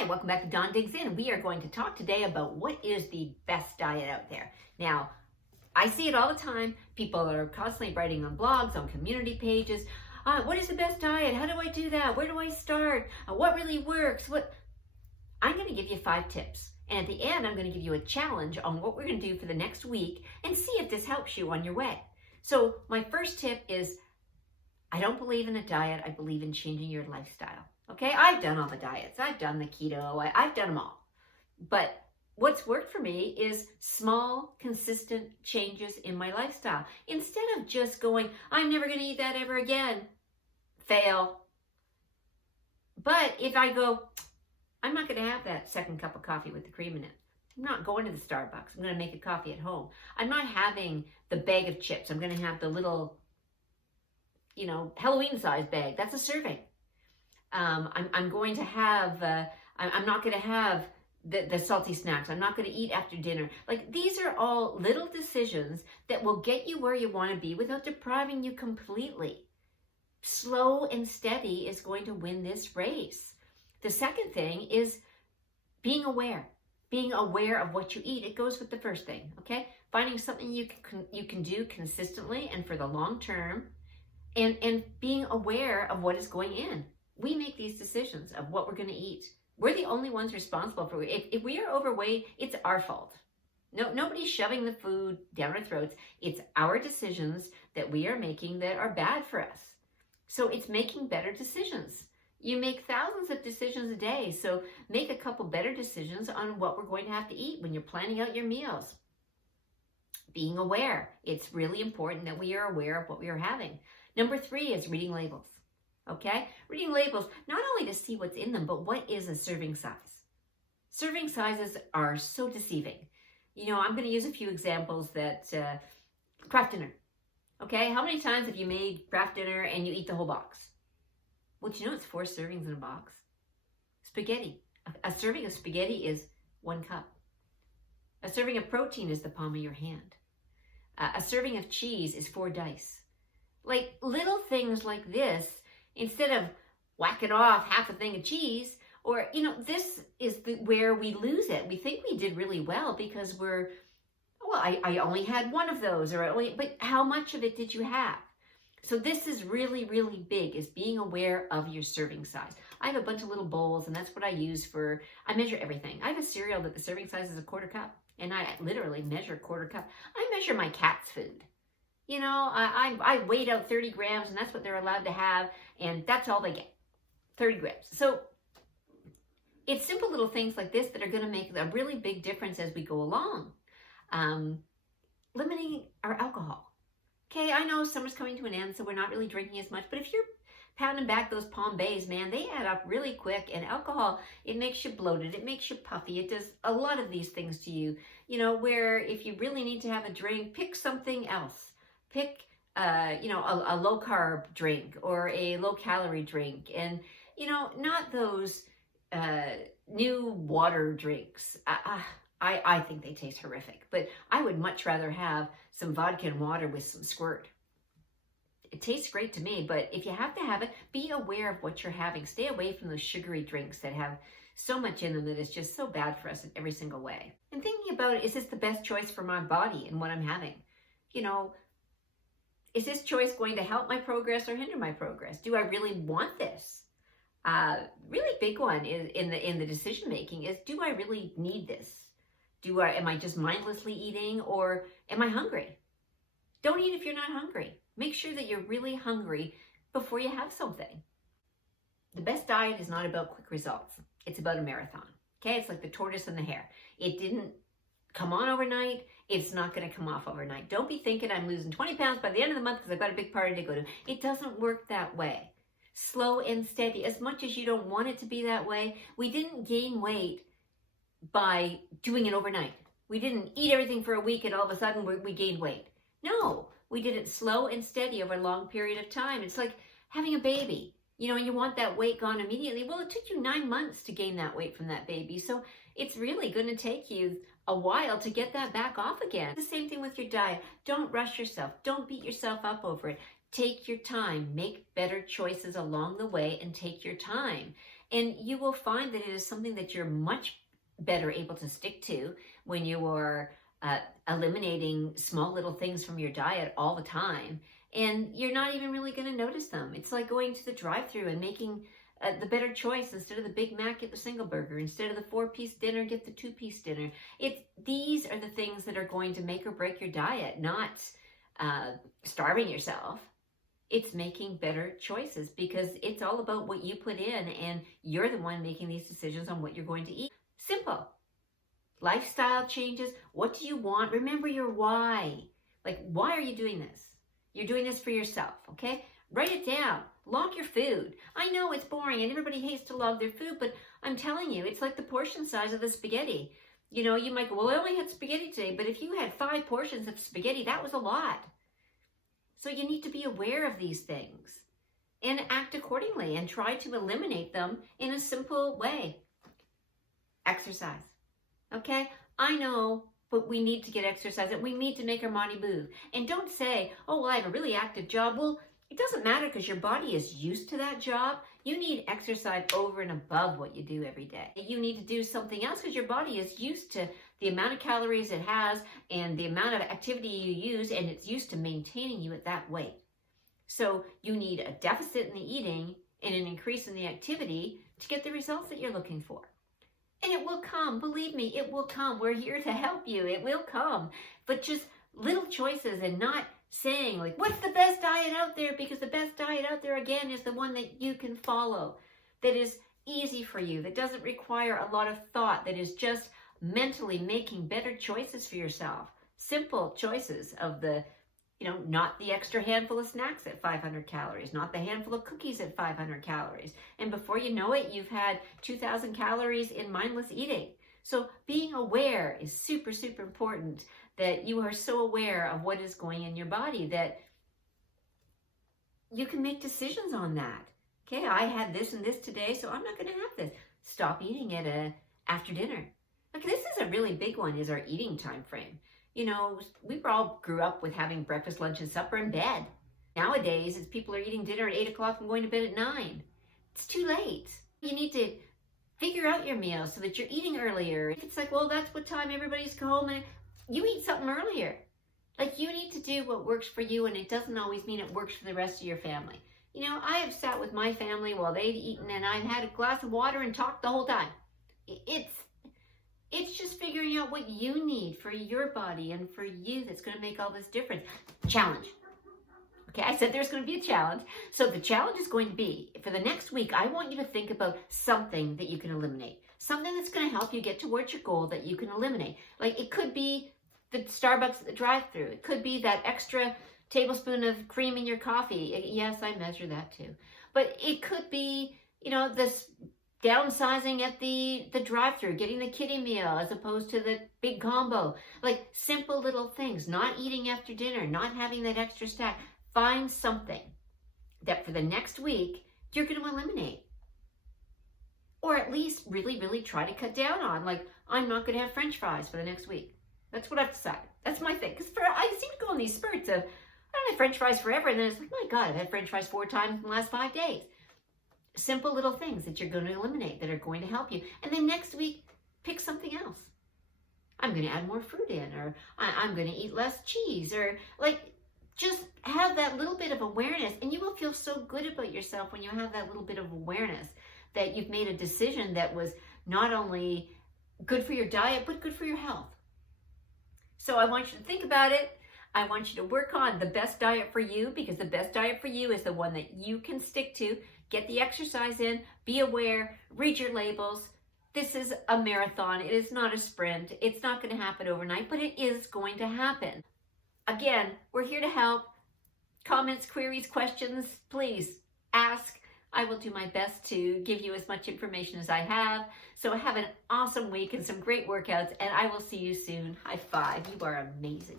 Hi, welcome back to Dawn Digs In. We are going to talk today about what is the best diet out there. Now, I see it all the time. People are constantly writing on blogs, on community pages. What is the best diet? How do I do that? Where do I start? What really works? I'm going to give you 5 tips. And at the end, I'm going to give you a challenge on what we're going to do for the next week and see if this helps you on your way. So my first tip is, I don't believe in a diet. I believe in changing your lifestyle. Okay, I've done all the diets. I've done the keto. I've done them all. But what's worked for me is small, consistent changes in my lifestyle. Instead of just going, I'm never going to eat that ever again. Fail. But if I go, I'm not going to have that second cup of coffee with the cream in it. I'm not going to the Starbucks. I'm going to make a coffee at home. I'm not having the bag of chips. I'm going to have the little, Halloween size bag. That's a serving. I'm going to have, I'm not going to have the salty snacks. I'm not going to eat after dinner. Like, these are all little decisions that will get you where you want to be without depriving you completely. Slow and steady is going to win this race. The second thing is being aware of what you eat. It goes with the first thing, okay? Finding something you can do consistently and for the long term, and being aware of what is going in. We make these decisions of what we're going to eat. We're the only ones responsible for it. If we are overweight, it's our fault. Nobody's shoving the food down our throats. It's our decisions that we are making that are bad for us. So it's making better decisions. You make thousands of decisions a day, so make a couple better decisions on what we're going to have to eat when you're planning out your meals. Being aware. It's really important that we are aware of what we are having. Number 3 is reading labels. Okay? Reading labels, not only to see what's in them, but what is a serving size. Serving sizes are so deceiving. I'm going to use a few examples that, Kraft dinner. Okay? How many times have you made Kraft dinner and you eat the whole box? Well, it's 4 servings in a box. Spaghetti. A serving of spaghetti is 1 cup. A serving of protein is the palm of your hand. A serving of cheese is 4 dice. Like, little things like this, instead of whacking off half a thing of cheese, or, this is where we lose it. We think we did really well because I only had 1 of those, but how much of it did you have? So this is really, really big, is being aware of your serving size. I have a bunch of little bowls, and that's what I use I measure everything. I have a cereal that the serving size is 1/4 cup, and I literally measure 1/4 cup. I measure my cat's food. I weighed out 30 grams, and that's what they're allowed to have, and that's all they get, 30 grams. So it's simple little things like this that are going to make a really big difference as we go along. Limiting our alcohol. Okay, I know summer's coming to an end, so we're not really drinking as much, but if you're pounding back those Palm Bays, man, they add up really quick, and alcohol, it makes you bloated, it makes you puffy, it does a lot of these things to you, where if you really need to have a drink, pick something else. Pick, a low-carb drink or a low-calorie drink, and, not those new water drinks. I think they taste horrific, but I would much rather have some vodka and water with some squirt. It tastes great to me, but if you have to have it, be aware of what you're having. Stay away from those sugary drinks that have so much in them that it's just so bad for us in every single way. And thinking about, is this the best choice for my body and what I'm having? Is this choice going to help my progress or hinder my progress? Do I really want this? Really big one is in the decision making is, do I really need this? Am I just mindlessly eating, or am I hungry? Don't eat if you're not hungry. Make sure that you're really hungry before you have something. The best diet is not about quick results. It's about a marathon. Okay, it's like the tortoise and the hare. It didn't come on overnight. It's not going to come off overnight. Don't be thinking I'm losing 20 pounds by the end of the month because I've got a big party to go to. It doesn't work that way. Slow and steady. As much as you don't want it to be that way, we didn't gain weight by doing it overnight. We didn't eat everything for a week and all of a sudden we gained weight. No, we did it slow and steady over a long period of time. It's like having a baby. And you want that weight gone immediately. Well, it took you 9 months to gain that weight from that baby. So it's really going to take you a while to get that back off again. The same thing with your diet. Don't rush yourself. Don't beat yourself up over it. Take your time. Make better choices along the way and take your time. And you will find that it is something that you're much better able to stick to when you are eliminating small little things from your diet all the time. And you're not even really going to notice them. It's like going to the drive-thru and making the better choice. Instead of the Big Mac, get the single burger. Instead of the 4-piece dinner, get the 2-piece dinner. These are the things that are going to make or break your diet, not starving yourself. It's making better choices, because it's all about what you put in, and you're the one making these decisions on what you're going to eat. Simple. Lifestyle changes. What do you want? Remember your why. Like, why are you doing this? You're doing this for yourself, okay? Write it down. Log your food. I know it's boring and everybody hates to log their food, but I'm telling you, it's like the portion size of the spaghetti. You know, you might go, well, I only had spaghetti today, but if you had 5 portions of spaghetti, that was a lot. So you need to be aware of these things and act accordingly and try to eliminate them in a simple way. Exercise. Okay? I know, but we need to get exercise and we need to make our body move. And don't say, oh, well, I have a really active job. Well, it doesn't matter, because your body is used to that job. You need exercise over and above what you do every day. You need to do something else because your body is used to the amount of calories it has and the amount of activity you use, and it's used to maintaining you at that weight. So you need a deficit in the eating and an increase in the activity to get the results that you're looking for. And it will come. Believe me, it will come. We're here to help you. It will come. But just little choices, and not saying like, what's the best diet out there? Because the best diet out there, again, is the one that you can follow, that is easy for you, that doesn't require a lot of thought, that is just mentally making better choices for yourself. Simple choices of the, not the extra handful of snacks at 500 calories, not the handful of cookies at 500 calories. And before you know it, you've had 2,000 calories in mindless eating. So being aware is super, super important, that you are so aware of what is going in your body that you can make decisions on that. Okay, I had this and this today, so I'm not going to have this. Stop eating it after dinner. Okay, this is a really big one, is our eating time frame. We all grew up with having breakfast, lunch, and supper in bed. Nowadays, it's people are eating dinner at 8 o'clock and going to bed at 9. It's too late. You need to figure out your meals so that you're eating earlier. If it's like, well, that's what time everybody's home, and you eat something earlier. Like, you need to do what works for you, and it doesn't always mean it works for the rest of your family. I have sat with my family while they've eaten, and I've had a glass of water and talked the whole time. It's just figuring out what you need for your body and for you that's going to make all this difference. Challenge. Okay, I said there's going to be a challenge. So the challenge is going to be, for the next week, I want you to think about something that you can eliminate. Something that's going to help you get towards your goal that you can eliminate. Like, it could be the Starbucks at the drive-thru. It could be that extra tablespoon of cream in your coffee. Yes, I measure that too. But it could be, this downsizing at the drive-thru, getting the kiddie meal as opposed to the big combo. Like, simple little things. Not eating after dinner, not having that extra snack. Find something that for the next week you're going to eliminate. Or at least really, really try to cut down on. Like, I'm not going to have French fries for the next week. That's what I've decided. That's my thing. Because I seem to go on these spurts of, I don't have French fries forever. And then it's like, my God, I've had French fries 4 times in the last 5 days. Simple little things that you're going to eliminate that are going to help you. And then next week, pick something else. I'm going to add more fruit in, or I'm going to eat less cheese, or like, just have that little bit of awareness, and you will feel so good about yourself when you have that little bit of awareness that you've made a decision that was not only good for your diet, but good for your health. So I want you to think about it. I want you to work on the best diet for you, because the best diet for you is the one that you can stick to. Get the exercise in, be aware, read your labels. This is a marathon. It is not a sprint. It's not going to happen overnight, but it is going to happen. Again, we're here to help. Comments, queries, questions, please ask. I will do my best to give you as much information as I have. So have an awesome week and some great workouts, and I will see you soon. High five. You are amazing.